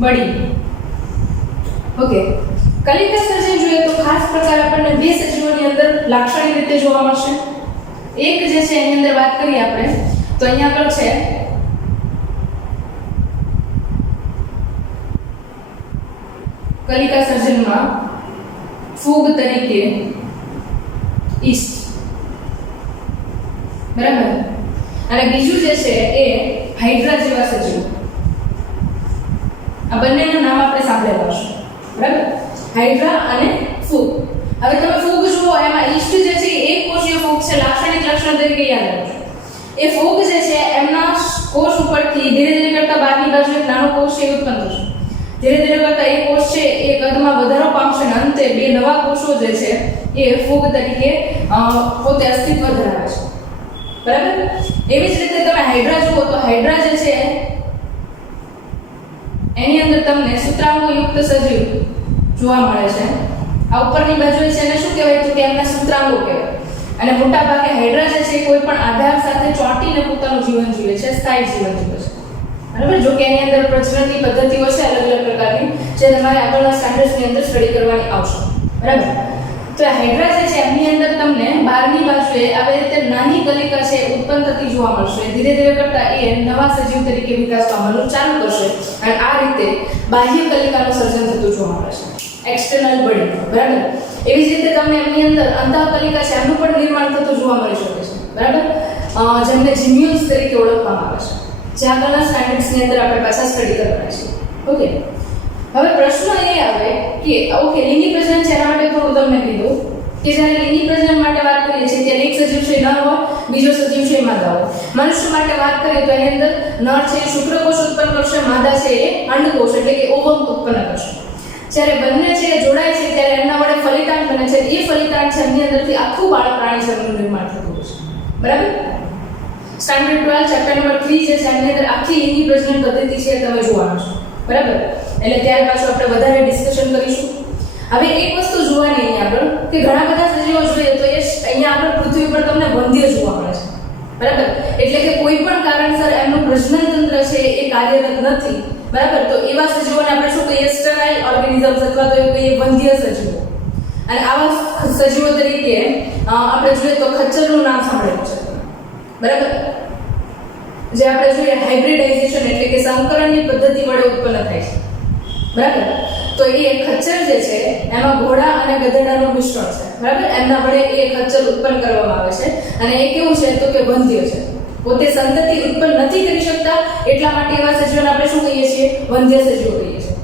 બડી. ઓકે, કલિકા સર્જન જોઈએ તો ખાસ પ્રકાર આપણને બે સજીવોની અંદર લાક્ષણિક રીતે જોવા મળશે. એક જે છે એની અંદર વાત કરીએ આપણે તો અહીંયા આગળ છે કલિકા સર્જનમાં ફૂગ તરીકે ઈસ્ટ, બરાબર. અને બીજું જે છે એ હાઇડ્રા જેવા સજીવો. આ બંનેના નામ આપણે સાંભળેલા હશે, બરાબર. હાઇડ્રા અને ફૂગ. હવે તમે ફૂગ જુઓ એમાં ઈસ્ટ જે છે એક કોષીય ફૂગ છે, લાક્ષણિક લક્ષણ તરીકે યાદ રાખજો. એ ફૂગ જે છે એમના કોષ ઉપરથી ધીરે ધીરે કરતા બહારની બાજુ એક નાનો કોષ છે ઉત્પન્ન થશે. ધીરે ધીરે કરતા એ કોષ છે એ કદમાં વધારો પામશે અને અંતે બે નવા કોષો જે છે એ ફૂગ તરીકે પોતે અસ્તિત્વ ધરાવે છે, બરાબર. એવી જ રીતે તમે હાઇડ્રા જુઓ તો હાઇડ્રા જે છે એની અંદર તમને સૂત્રાંગો યુક્ત સજીવ જોવા મળે છે. આ ઉપરની બાજુ છે એને શું કહેવાય તો કે એમના સૂત્રાંગો કહેવાય. અને મોટા ભાગે હાઇડ્રા જે છે કોઈ પણ આધાર સાથે ચોંટીને પોતાનું જીવન જીવે છે, સ્થાયી જીવન જીવે છે, બરાબર. જો કે એની અંદર પ્રજનનની પદ્ધતિઓ છે અલગ અલગ પ્રકારની જે તમારે આગળના સ્ટાન્ડર્ડ્સની અંદર સ્ટડી કરવાની આવશે, બરાબર. તો હાઇડ્રા જે છે એમની અંદર તમને બહારની બાજુએ આવી રીતે નાની કલિકા છે ઉત્પન્ન થતી જોવા મળશે. ધીરે ધીરે કરતા એ નવા સજીવ તરીકે વિકાસ પામવાનું ચાલુ કરશે અને આ રીતે બાહ્ય કલિકાનું સર્જન થતું જોવા મળે છે, એક્સટર્નલ બડી, બરાબર. એવી જ રીતે તમને એમની અંદર અંતઃકલિકા છે એમનું પણ નિર્માણ થતું જોવા મળી શકે છે, બરાબર. જેમને જીમ્યુલ્સ તરીકે ઓળખવામાં આવે છે, જે આગળના સ્ટાન્ડર્ડ્સની અંદર આપણે પાછા સ્ટડી કરવાના છે. ઓકે, હવે પ્રશ્ન એ આવે કે ઓકે લિંગી પ્રજનન છે એના માટે થોડું તમને કીધું કે જ્યારે લિંગી પ્રજનન માટે વાત કરીએ છીએ ત્યારે એક સજીવ છે નર હોય, બીજો સજીવ છે માદા હોય. મનુષ્ય માટે વાત કરીએ તો એની અંદર નર છે એ શુક્રકોષ ઉત્પન્ન કરશે, માદા છે એ અંડકોષ એટલે કે ઓવમ ઉત્પન્ન કરશે. જ્યારે બંને છે જોડાય છે ત્યારે એમના વડે ફલિતાંડ બને છે. એ ફલિતાંડ છે એમની અંદરથી આખું બાળક પ્રાણી જન્મનું નિર્માણ થતું હોય છે, બરાબર. સ્ટાન્ડર્ડ 12 ચેપ્ટર નંબર 3 જે છે એની અંદર આખી લિંગી પ્રજનન પદ્ધતિ છે તમે જોવાનું છે, બરાબર. એટલે ત્યાર પાછું આપણે વધારે ડિસ્કશન કરીશું. હવે એક વસ્તુ જોવાની અહીંયા આગળ કે ઘણા બધા સજીવો જોઈએ તો એ અહીંયા આગળ પૃથ્વી પર તમને વંધ્ય જોવા મળે છે, બરાબર. એટલે કે કોઈ પણ કારણસર એમનું પ્રજનન તંત્ર છે એ કાર્યરત નથી, બરાબર. તો એવા સજીવોને આપણે શું કહીએ સ્ટરાઇલ ઓર્ગેનિઝમ્સ અથવા તો એવું કહીએ વંધ્ય સજીવો. અને આવા સજીવો તરીકે આપણે જોઈએ તો ખચ્ચરનું નામ સાંભળેલું છે, બરાબર. જે આપણે જોઈએ હાઇબ્રિડાઇઝેશન એટલે કે સંકરણની પદ્ધતિ વડે ઉત્પન્ન થાય છે, બરાબર. તો એ ખચ્ચર જે છે એમાં ઘોડા અને ગધેડાનું મિશ્રણ છે, બરાબર. એમના વડે એ ખચ્ચર ઉત્પન્ન કરવામાં આવે છે અને એ કેવું છે તો કે વંધ્ય છે. પોતે સંતતિ ઉત્પન્ન નથી કરી શકતા, એટલા માટે એવા સજીવોને આપણે શું કહીએ છીએ? વંધ્ય સજીવો કહીએ છીએ.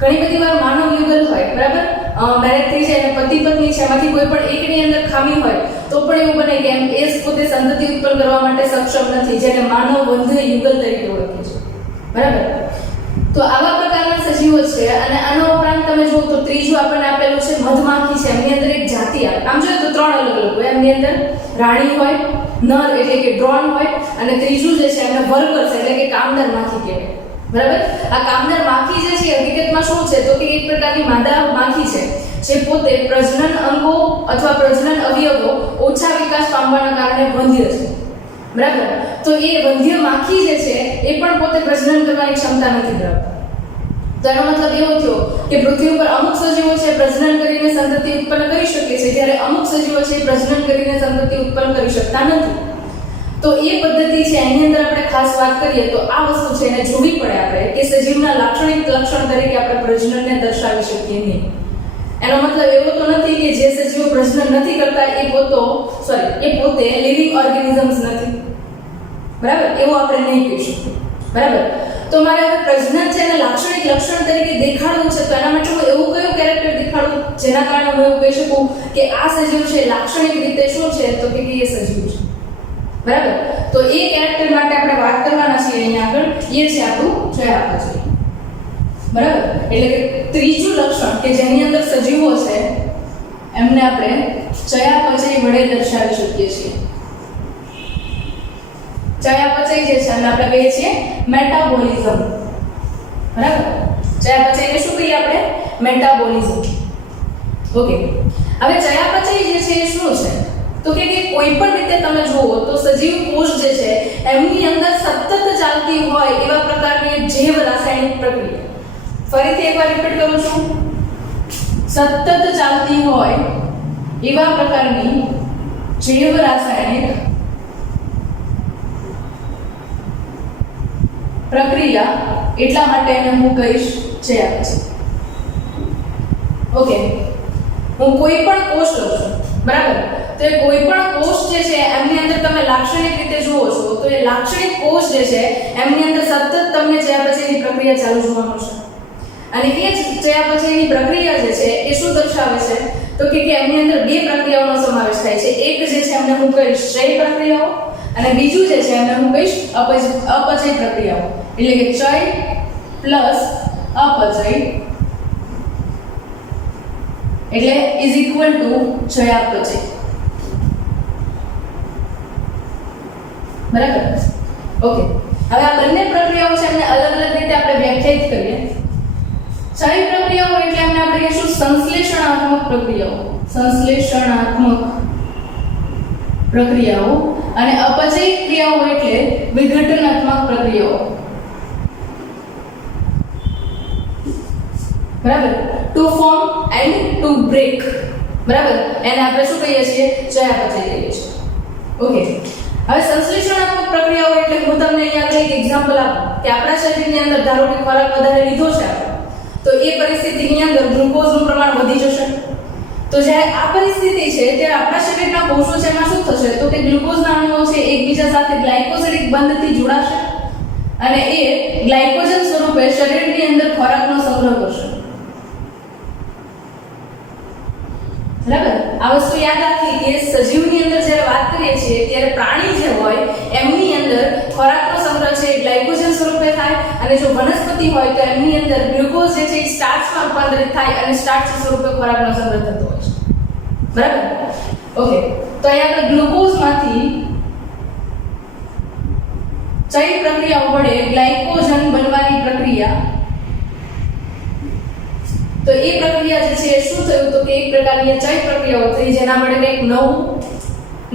ઘણી બધી વાર માનવ યુગલ હોય, બરાબર, મેરેજ થઈ જાય અને પતિ પત્ની છે એમાંથી કોઈ પણ એકની અંદર ખામી હોય તો પણ એવું બને કે એમ એ પોતે સંતતિ ઉત્પન્ન કરવા માટે સક્ષમ નથી, જેને માનવ વંધ્ય યુગલ તરીકે ઓળખીએ છીએ, બરાબર. તો આવા પ્રકારના સજીવો છે. અને આનો ઉપરાંત તમે જુઓ તો ત્રીજું આપણને આપેલું છે મધમાખી છે. એમની અંદર એક જાતિ આવે. આમ જોઈએ તો ત્રણ અલગ અલગ હોય. એમની અંદર રાણી હોય, નર એટલે કે ડ્રોન હોય, અને ત્રીજું જે છે એમને વર્કર્સ એટલે કે કામદાર માખી કહેવાય, બરાબર. આ કામદાર માખી જે છે હકીકતમાં શું છે તો કે એક પ્રકારની માદા માખી છે જે પોતે પ્રજનન અંગો અથવા પ્રજનન અવયવો ઓછા વિકાસ પામવાના કારણે વંધ્ય છે, બરાબર. તો એ વંધ્ય માખી જે છે એ પણ પોતે પ્રજનન કરવાની ક્ષમતા નથી ધરાવતા. તો એનો મતલબ એવો થયો કે પૃથ્વી ઉપર અમુક સજીવો છે પ્રજનન કરીને સંતતિ ઉત્પન્ન કરી શકે છે, જ્યારે અમુક સજીવો છે પ્રજનન કરીને સંતતિ ઉત્પન્ન કરી શકતા નથી. તો એ પદ્ધતિ છે એની અંદર આપણે ખાસ વાત કરીએ તો આ વસ્તુ છે એને જોવી પડે આપણે કે સજીવના લાક્ષણિક લક્ષણ તરીકે આપણે પ્રજનનને દર્શાવી શકીએ નહીં. એનો મતલબ એવો તો નથી કે જે સજીવો પ્રજનન નથી કરતા એ પોતે લિવિંગ ઓર્ગેનિઝમ્સ નથી, બરાબર, એવું આપણે નહીં કહી શકીએ, બરાબર. તો મારે હવે પ્રજનન છે એને લાક્ષણિક લક્ષણ તરીકે દેખાડવું છે, તો એના માટે હું એવું કયું કેરેક્ટર દેખાડું જેના કારણે હું એવું કહી શકું કે આ સજીવ છે લાક્ષણિક રીતે શું છે તો કે એ સજીવ છે, બરાબર. તો એ કેરેક્ટર માટે આપણે વાત કરવાના છીએ અહીંયા આગળ, એ છે આપણું ચયાપચય, બરાબર. એટલે કે ત્રીજું લક્ષણ કે જેની અંદર સજીવો છે એમને આપણે ચયાપચય વડે દર્શાવી શકીએ છીએ. ચયાપચય જે છે એને આપણે કહીએ છીએ મેટાબોલિઝમ, બરાબર. ચયાપચયને શું કહીએ આપણે? મેટાબોલિઝમ. ઓકે. હવે ચયાપચય જે છે એ શું છે તો કે કોઈ પણ રીતે તમે જુઓ તો સજીવ કોષ જે છે એમની અંદર સતત ચાલતી હોય એવા પ્રકારની જૈવ રાસાયણિક પ્રક્રિયા. ફરીથી એકવાર રિપીટ કરું છું, સતત ચાલતી હોય એવા પ્રકારની જૈવ રાસાયણિક પ્રક્રિયા, એટલા માટે એને હું કહીશ ચયાપચય. ઓકે. હું કોઈ પણ કોષ લઉં છું, બરાબર. તો એ કોઈ પણ કોષ જે છે એમની અંદર તમે લાક્ષણિક રીતે જુઓ છો તો એ લાક્ષણિક કોષ જે છે એમની અંદર સતત તમને ચયાપચયની પ્રક્રિયા ચાલુ જોવા મળશે. અને એ ચયાપચયની પ્રક્રિયા જે છે એ શું દર્શાવે છે તો કે એમની અંદર બે પ્રક્રિયાઓનો સમાવેશ થાય છે. એક જે છે એમને હું કહીશ ક્ષય પ્રક્રિયાઓ અને બીજું જે છે એમને હું કહીશ અપચય પ્રક્રિયાઓ. એટલે કે ક્ષય પ્લસ અપચય એટલે ઇઝ ઇક્વલ ટુ ચયાપચય, બરાબર. ઓકે. હવે આ બંને પ્રક્રિયાઓ છે એમને અલગ અલગ રીતે આપણે વ્યાખ્યાયિત કરીએ. ક્ષય પ્રક્રિયાઓ એટલે એમને આપણે કહીશું સંશ્લેષણાત્મક પ્રક્રિયાઓ, સંશ્લેષણાત્મક પ્રક્રિયાઓ, અને અપચય ક્રિયાઓ એટલે વિઘટનાત્મક પ્રક્રિયાઓ, બરાબર. To form and to break, બરાબર. એને આપણે શું કહીએ છીએ? ચયાપચય કહીએ છીએ. ઓકે. હવે સંશ્લેષણાત્મક પ્રક્રિયાઓ એટલે હું તમને અહીંયા આગળ એક એક્ઝામ્પલ આપું કે આપણા શરીરની અંદર ધારો કે ખોરાક વધારે લીધો છે તો એ પરિસ્થિતિની અંદર ગ્લુકોઝનું પ્રમાણ વધી જશે. તો જ્યારે આ પરિસ્થિતિ છે ત્યારે આપણા શરીરના કોષો છે એમાં શું થશે તો કે ગ્લુકોઝના અણુઓ છે એકબીજા સાથે ગ્લાયકોસિડિક બંધથી જોડાશે અને એ ગ્લાયકોજન સ્વરૂપે શરીરની અંદર ખોરાકનો સંગ્રહ કરશે, બરાબર. આ વસ્તુ યાદ રાખવી કે સજીવની અંદર જ્યારે વાત કરીએ છીએ ત્યારે પ્રાણી જે હોય એમની અંદર ખોરાકનો સંગ્રહ છે ગ્લાયકોજન સ્વરૂપે થાય, અને જો વનસ્પતિ હોય તો એમની અંદર ગ્લુકોઝ જે છે એ સ્ટાર્ચમાં રૂપાંતરિત થાય અને સ્ટાર્ચ સ્વરૂપે ખોરાકનો સંગ્રહ થતો હોય છે, બરાબર. ઓકે. તો અહીંયા આપણે ગ્લુકોઝમાંથી ચય પ્રક્રિયા વડે ગ્લાયકોજન બનવાની પ્રક્રિયા, તો એ પ્રક્રિયા જે છે શું થયું તો કે એક પ્રકારની ચય પ્રક્રિયાઓ થઈ જેના વડે કંઈક નવું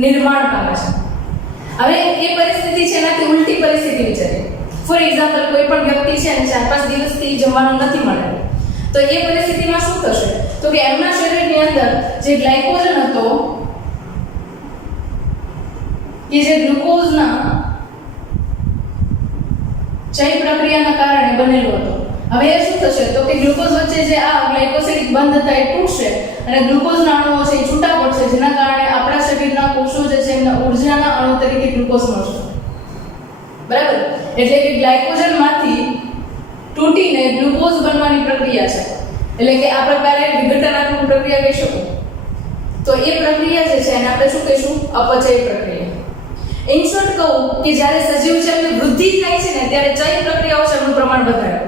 નિર્માણ પામે છે. હવે એ પરિસ્થિતિ છે એનાથી ઉલટી પરિસ્થિતિ વિચારીએ. ફોર એક્ઝામ્પલ કોઈ પણ વ્યક્તિ છે અને 4-5 દિવસથી જમવાનું નથી મળે તો એ પરિસ્થિતિમાં શું થશે તો કે એમના શરીરની અંદર જે ગ્લાયકોજન હતો કે જે ગ્લુકોઝના ચય પ્રક્રિયાના કારણે બનેલો હતો, હવે એ શું થશે તો કે ગ્લુકોઝ વચ્ચે જે આ ગ્લાયકોસિડિક બંધ હતા એ તૂટશે અને ગ્લુકોઝના અણુઓ છે એ છૂટા પડશે, જેના કારણે આપણા શરીરના કોષો જે છે એમને ઉર્જાના અણુ તરીકે ગ્લુકોઝ મળશે. બરાબર? એટલે કે ગ્લાયકોજનમાંથી તૂટીને ગ્લુકોઝ બનવાની પ્રક્રિયા છે. એટલે કે આ પ્રકારે વિઘટનાત્મક પ્રક્રિયા કહી શકો. તો એ પ્રક્રિયા જે છે એને આપણે શું કહીશું? અપચય પ્રક્રિયા. ઇન શોર્ટ કહું કે જ્યારે સજીવ છે એની વૃદ્ધિ થાય છે ને ત્યારે ચય પ્રક્રિયાઓ છે એનું પ્રમાણ વધારે.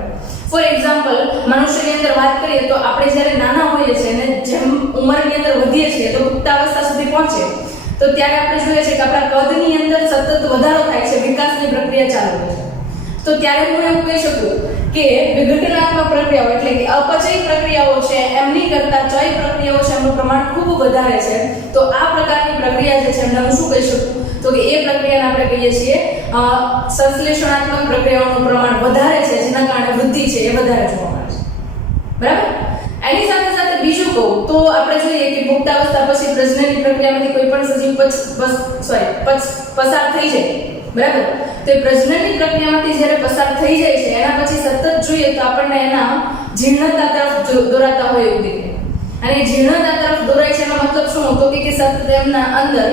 ફોર એક્ઝામ્પલ, મનુષ્યની અંદર વાત કરીએ તો આપણે જ્યારે નાના હોઈએ છીએ અને જેમ ઉંમરની અંદર વધીએ છીએ તો પુખ્તાવસ્થા સુધી પહોંચે તો ત્યારે આપણે જોઈએ છે કે આપણા કદની અંદર સતત વધારો થાય છે, વિકાસની પ્રક્રિયા ચાલુ હોય છે. તો ત્યારે હું એવું કહી શકું કે વિઘટનાત્મક પ્રક્રિયાઓ એટલે કે અપચય પ્રક્રિયાઓ છે એમની કરતાં ચય પ્રક્રિયાઓ છે એમનું પ્રમાણ ખૂબ વધારે છે. તો આ પ્રકારની પ્રક્રિયા જે છે એમને હું શું કહી શકું તો કે એ પ્રક્રિયાને આપણે કહીએ છીએ સંશ્લેષણાત્મક પ્રક્રિયાઓનું પ્રમાણ વધારે છે, જેના કારણે વૃદ્ધિ છે એ વધારે જોવા મળે છે. બરાબર? એની સાથે સાથે બીજું કહું તો આપણે જોઈએ કે પુખ્તાવસ્થા પછી પ્રજનનની પ્રક્રિયામાંથી કોઈ પણ સજીવ પસાર થઈ જાય. બરાબર? તો એ પ્રજનનની પ્રક્રિયામાંથી જ્યારે પસાર થઈ જાય છે એના પછી સતત જોઈએ તો આપણને એના જીર્ણતા તરફ દોરાતા હોય એવું દેખાય. અને એ જીર્ણતા તરફ દોરાય છે એનો મતલબ શું હતો કે સતત એમના અંદર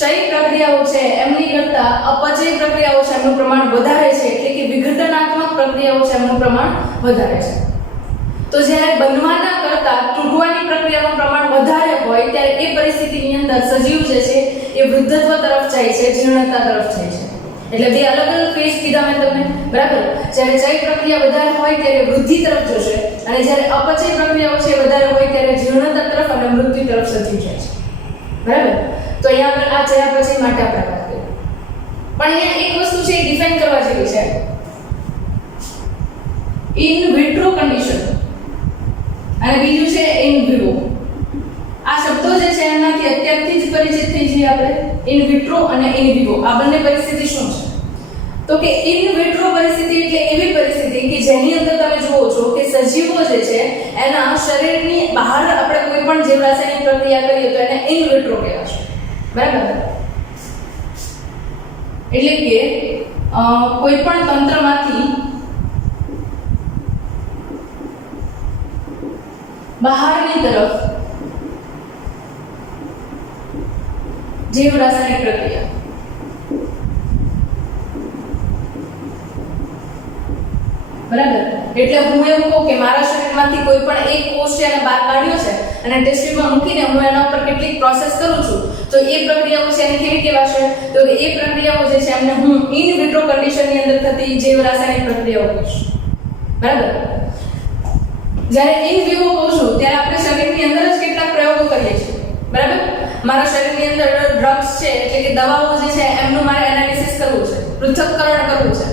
ચય પ્રક્રિયાઓ છે એમની કરતાં અપચય પ્રક્રિયાઓ છે એમનું પ્રમાણ વધારે છે, એટલે કે વિઘટનાત્મક પ્રક્રિયાઓ છે એમનું પ્રમાણ વધારે છે. તો જ્યારે બનવાના કરતાં તૂટવાની પ્રક્રિયાનું પ્રમાણ વધારે હોય ત્યારે એ પરિસ્થિતિની અંદર સજીવ જે છે એ વૃદ્ધત્વ તરફ જાય છે, જીર્ણતા તરફ જાય છે. એટલે બે અલગ અલગ ફેઝ કીધા મેં તમને. બરાબર? જ્યારે ચય પ્રક્રિયા વધારે હોય ત્યારે વૃદ્ધિ તરફ જશે અને જ્યારે અપચય પ્રક્રિયાઓ છે વધારે હોય ત્યારે જીર્ણતા તરફ અને મૃત્યુ તરફ સજીવ જાય છે. બરાબર? તો અહીંયા આગળ આ ચયાપચય માટે આપણે વાત કરીએ. પણ અહીંયા એક વસ્તુ છે એ ડિફાઇન કરવા જેવી છે. ઇન વિટ્રો કન્ડિશન અને બીજું છે ઇન વિવો. આ શબ્દો જે છે એનાથી અત્યારથી જ પરિચિત થઈ જઈએ આપણે. ઇન વિટ્રો અને ઇન વિવો આ બંને પરિસ્થિતિ શું છે? તો કે ઇન વિટ્રો પરિસ્થિતિ એટલે એવી પરિસ્થિતિ કે જેની અંદર તમે જુઓ છો કે સજીવો જે છે એના શરીરની બહાર આપણે કોઈ પણ જીવ રાસાયણિક પ્રક્રિયા કરીએ તો એને ઇન વિટ્રો કહેવાશે. બરાબર? એટલે કે કોઈ પણ તંત્રમાંથી બહારની તરફ જીવ રાસાયણિક પ્રક્રિયા. બરાબર? એટલે હું એવું કહું કે મારા શરીરમાંથી કોઈ પણ એક કોષ છે એને બહાર કાઢ્યો છે અને ટેસ્ટ ટ્યુબમાં મૂકીને હું એના ઉપર કેટલીક પ્રોસેસ કરું છું તો એ પ્રક્રિયાઓ છે એને કેવી કહેવાશે? તો એ પ્રક્રિયાઓ જે છે એમને હું ઇન વિટ્રો કન્ડિશનની અંદર થતી જીવ રાસાયણિક પ્રક્રિયાઓ કહીશ. બરાબર? જ્યારે ઇન વિવો કહું છું ત્યારે આપણે શરીરની અંદર જ કેટલાક પ્રયોગો કરીએ છીએ. બરાબર? મારા શરીરની અંદર ડ્રગ્સ છે એટલે કે દવાઓ જે છે એમનું મારે એનાલિસિસ કરવું છે, પૃથ્થકરણ કરવું છે.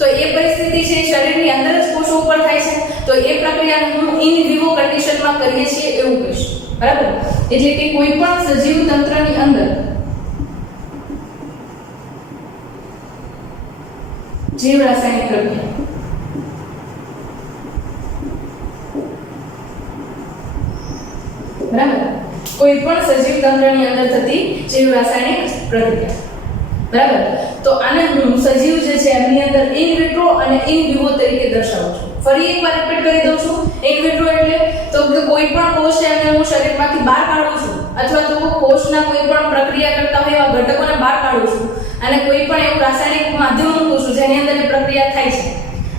તો એ પરિસ્થિતિ છે શરીરની અંદર જ કોષો ઉપર થાય છે. તો એ પ્રક્રિયાને હું ઇન વિવો કન્ડિશનમાં કરીએ છીએ એવું કહીશ. બરાબર? એટલે કે કોઈ પણ સજીવ તંત્રની અંદર જીવ રાસાયણિક પ્રક્રિયા. બરાબર? કોઈ પણ સજીવ તંત્રની અંદર થતી જીવ રાસાયણિક પ્રક્રિયા. બરાબર? તો આને હું સજીવ જે છે એમની અંદર ઇન વિટ્રો અને ઇન વિવો તરીકે દર્શાવું છું. ફરી એકવાર રિપીટ કરી દઉં છું. ઇન વિટ્રો એટલે તો કે કોઈ પણ કોષ છે એને હું શરીરમાંથી બહાર કાઢું છું અથવા તો કોષના કોઈ પણ પ્રક્રિયા કરતા હોય એવા ઘટકોને બહાર કાઢું છું અને કોઈ પણ એવું રાસાયણિક માધ્યમ મૂકું છું જેની અંદર એ પ્રક્રિયા થાય છે.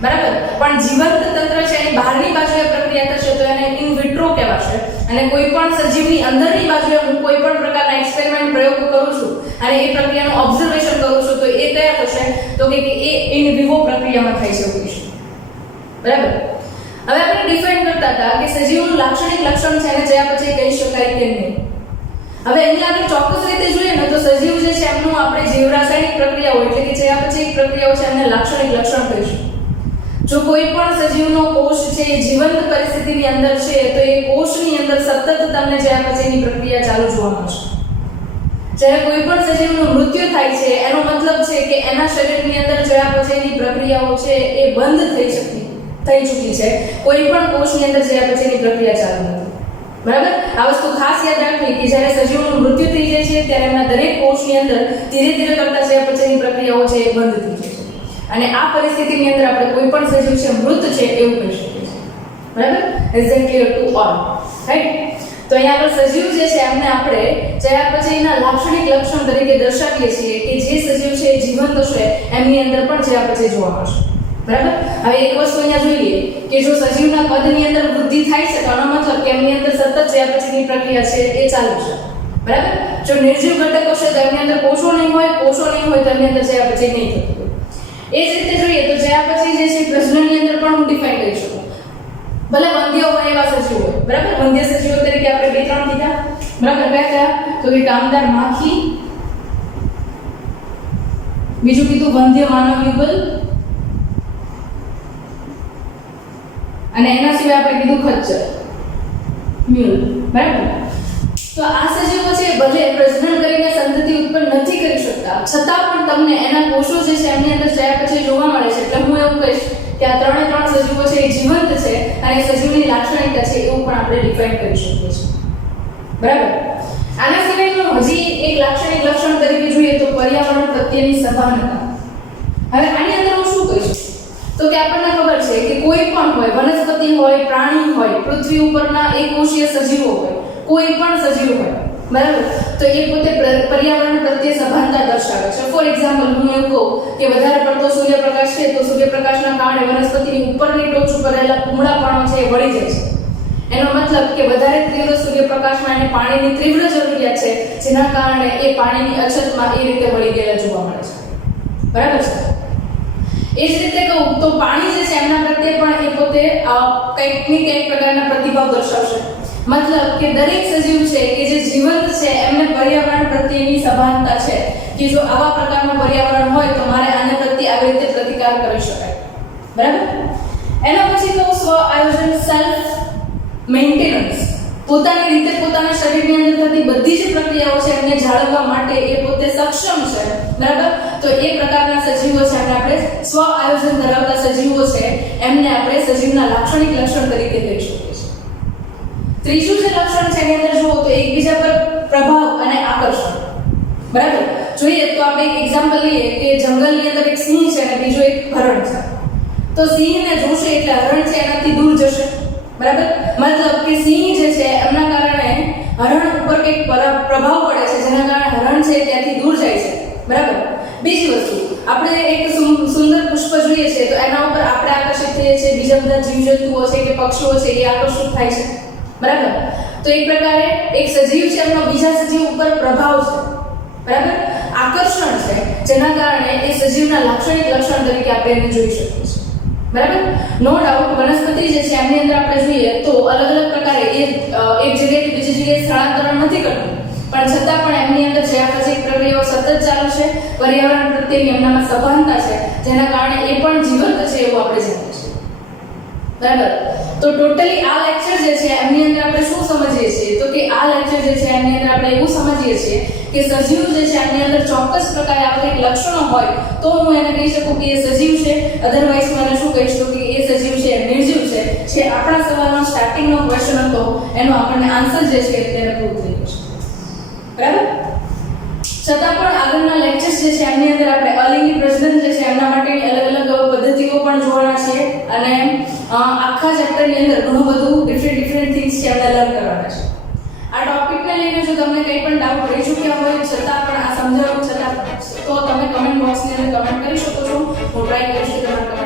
બરાબર? પણ જીવંત તંત્ર છે એની બહારની બાજુએ પ્રક્રિયા થશે તો એને ઇન વિટ્રો કહેવાશે. અને કોઈ પણ સજીવની અંદરની બાજુએ હું કોઈ પણ પ્રકારના એક્સપેરિમેન્ટ પ્રયોગ કરું છું અને એ પ્રક્રિયાનું ઓબ્ઝર્વેશન કરું છું તો એ કયા થશે? તો કે એ ઇન વિવો પ્રક્રિયામાં થાય છે એવું કહીશું. બરાબર? હવે આપણે ડિફાઇન કરતા હતા કે સજીવનું લાક્ષણિક લક્ષણ છે એને ચયાપચય કહી શકાય કે નહીં. હવે અહીંયા આપણે ચોક્કસ રીતે જોઈએ ને તો સજીવ જે છે એમનું આપણે જીવ રાસાયણિક પ્રક્રિયાઓ એટલે કે ચયાપચય પ્રક્રિયાઓ છે એમને લાક્ષણિક લક્ષણ કહીશું. જો કોઈ પણ સજીવનો કોષ છે એ જીવંત પરિસ્થિતિની અંદર છે તો એ કોષની અંદર સતત તમને ચયાપચયની પ્રક્રિયા ચાલુ જોવા મળશે. જ્યારે કોઈ પણ સજીવનું મૃત્યુ થાય છે એનો મતલબ છે કે એના શરીરની અંદર ચયાપચયની પ્રક્રિયાઓ છે એ બંધ થઈ ચૂકી છે. કોઈ પણ કોષની અંદર ચયાપચયની પ્રક્રિયા ચાલુ નથી. બરાબર? આ વસ્તુ ખાસ યાદ રાખવી કે જ્યારે સજીવનું મૃત્યુ થઈ જાય છે ત્યારે એમના દરેક કોષની અંદર ધીરે ધીરે કરતા ચયાપચયની પ્રક્રિયાઓ છે એ બંધ થઈ જાય છે. અને આ પરિસ્થિતિની અંદર આપણે કોઈ પણ સજીવ છે મૃત છે એવું કહી શકીએ છીએ. બરાબર? Is that clear to all? Right? તો અહીંયા આગળ સજીવ જે છે એમને આપણે ત્યાર પછી એના લાક્ષણિક લક્ષણ તરીકે દર્શાવીએ છીએ કે જે સજીવ છે એ જીવંત છે એમની અંદર પણ જ્યાં પછી જોવા મળશે. બરાબર? હવે એક વસ્તુ અહીંયા જોઈએ કે જો સજીવના કદની અંદર વૃદ્ધિ થાય છે તો આનો મતલબ કે એમની અંદર સતત જ્યાં પછીની પ્રક્રિયા છે એ ચાલુ છે. બરાબર? જો નિર્જીવ ઘટકો છે તો એમની અંદર કોષો નહીં હોય તો એમની અંદર જ્યાં પછી નહીં થતું. એ જ રીતે જોઈએ તો જ્યાં પછી જે છે પ્રજનનની અંદર પણ હું ડિફાઇન કરી શકું. ભલે વંધ્ય હોય એવા સજીવો હોય. બરાબર? વંધ્ય સજીવો તરીકે આપણે બે ત્રણ કીધા. બરાબર? કયા તો કે કામદાર માખી, બીજું કીધું વંધ્ય માનવ યુગલ, અને એના સિવાય આપણે કીધું ખચ્ચર, મ્યુલ. બરાબર? તો આ સજીવો છે ભલે પ્રજનન કરીને સંતતિ ઉત્પન્ન નથી કરી શકતા છતાં પણ તમને એના કોષો જે છે એમની અંદર જયા પછી જોવા મળે છે. એટલે હું એવું કહીશ કે આ ત્રણે ત્રણ સજીવો છે એ જીવંત છે અને સજીવની લાક્ષણિકતા છે એવું પણ આપણે ડિફાઇન કરી શકીએ છીએ. બરાબર? આના સિવાયનું હજી એક લાક્ષણિક લક્ષણ તરીકે જોઈએ તો પર્યાવરણ પ્રત્યેની સભાનતા. હવે આની અંદર હું શું કહીશ તો કે આપણને ખબર છે કે કોઈ પણ હોય, વનસ્પતિ હોય, પ્રાણી હોય, પૃથ્વી ઉપરના એકકોષીય સજીવો હોય, કોઈ પણ સજીવ હોય, બરાબર, તો એ પોતે પર્યાવરણ પ્રત્યે સભાનતા દર્શાવે છે. ફોર એક્ઝામ્પલ હું એવું કહું કે વધારે પડતો સૂર્યપ્રકાશ છે તો સૂર્યપ્રકાશના કારણે વનસ્પતિની ઉપરની ટોચ ઉપર રહેલા કુમળાપણો છે એ વળી જાય છે. એનો મતલબ કે વધારે તીવ્ર સૂર્યપ્રકાશમાં એને પાણીની તીવ્ર જરૂરિયાત છે જેના કારણે એ પાણીની અછતમાં એ રીતે વળી ગયેલા જોવા મળે છે. બરાબર છે? એ જ રીતે કહું તો પાણી જે છે એમના પ્રત્યે પણ એ પોતે કંઈક ને કંઈક પ્રકારના પ્રતિભાવ દર્શાવશે. મતલબ કે દરેક સજીવ છે કે જે જીવંત છે એમને પર્યાવરણ પ્રત્યેની સભાનતા છે કે જો આવા પ્રકારનું પર્યાવરણ હોય તો મારે આને પ્રત્યે આવી રીતે પ્રતિકાર કરી શકાય. બરાબર? એના પછી તો સ્વ આયોજન, સેલ્ફ મેન્ટેનન્સ, પોતાની રીતે પોતાના શરીરની અંદર થતી બધી જ પ્રક્રિયાઓ છે એમને જાળવવા માટે એ પોતે સક્ષમ છે. બરાબર? તો એ પ્રકારના સજીવો છે આપણે સ્વ આયોજન ધરાવતા સજીવો છે એમને આપણે સજીવના લાક્ષણિક લક્ષણ તરીકે કહી શકીએ છીએ. ત્રીજું જે લક્ષણ છે એની અંદર જુઓ તો એકબીજા પર પ્રભાવ અને આકર્ષણ. બરાબર? જોઈએ તો આપણે એક એક્ઝામ્પલ લઈએ કે જંગલની અંદર એક સિંહ છે અને બીજો એક હરણ છે. તો સિંહને જોશે એટલે હરણ છે એનાથી દૂર જશે. બરાબર? મતલબ કે સિંહ જે છે એમના કારણે હરણ ઉપર કંઈક પ્રભાવ પડે છે જેના કારણે હરણ છે ત્યાંથી દૂર જાય છે. બરાબર? બીજી વસ્તુ આપણે એક સુંદર પુષ્પ જોઈએ છે તો એના ઉપર આપણે આકર્ષિત થઈએ છીએ, બીજા બધા જીવજંતુઓ છે કે પક્ષીઓ છે એ આકર્ષિત થાય છે. બરાબર? તો એક પ્રકારે એક સજીવ છે એમનો બીજા સજીવ ઉપર પ્રભાવ છે. બરાબર? આકર્ષણ છે જેના કારણે એ સજીવના લાક્ષણિક લક્ષણ તરીકે આપણે એને જોઈ શકીએ છીએ. બરાબર? નો ડાઉટ વનસ્પતિ જે છે એમની અંદર આપણે જોઈએ તો અલગ અલગ પ્રકારે એ એક જગ્યાએથી બીજી જગ્યાએ સ્થળાંતરણ નથી કરતું પણ છતાં પણ એમની અંદર જ્યાં પછી પ્રક્રિયાઓ સતત ચાલુ છે, પર્યાવરણ પ્રત્યેની એમનામાં સભાનતા છે જેના કારણે એ પણ જીવંત છે એવું આપણે જાણીએ છીએ. બરાબર? તો ટોટલી આ લેક્ચર જે છે એમની અંદર આપણે શું સમજીએ છીએ તો કે આ લેક્ચર જે છે એમની અંદર આપણે એવું સમજીએ છીએ કે સજીવ જે છે એમની અંદર ચોક્કસ પ્રકારે આવા કંઈક લક્ષણો હોય તો હું એને કહી શકું કે એ સજીવ છે. અધરવાઇઝ હું એને શું કહી શકું કે એ સજીવ છે નિર્જીવ છે. જે આપણા સવાલનો સ્ટાર્ટિંગનો ક્વેશ્ચન હતો એનો આપણને આન્સર જે છે અત્યારે પ્રૂવ થઈ ગયો છે. બરાબર? છતાં પણ આગળના લેક્ચર્સ જે છે એમની અંદર આપણે અલિંગી પ્રજનન જે છે એમના માટેની અલગ અલગ પદ્ધતિઓ પણ જોવાના છીએ અને આખા ચેપ્ટરની અંદર ઘણું બધું ડિફરન્ટ થિંગ્સ છે એમને લર્ન કરવાના છે. આ ટોપિકને લઈને જો તમને કંઈ પણ ડાઉટ રહી ચૂક્યા હોય છતાં પણ આ સમજાવવું છતાં તો તમે કમેન્ટ બોક્સની અંદર કમેન્ટ કરી શકો છો. હું ટ્રાય કરીશ કે તમારા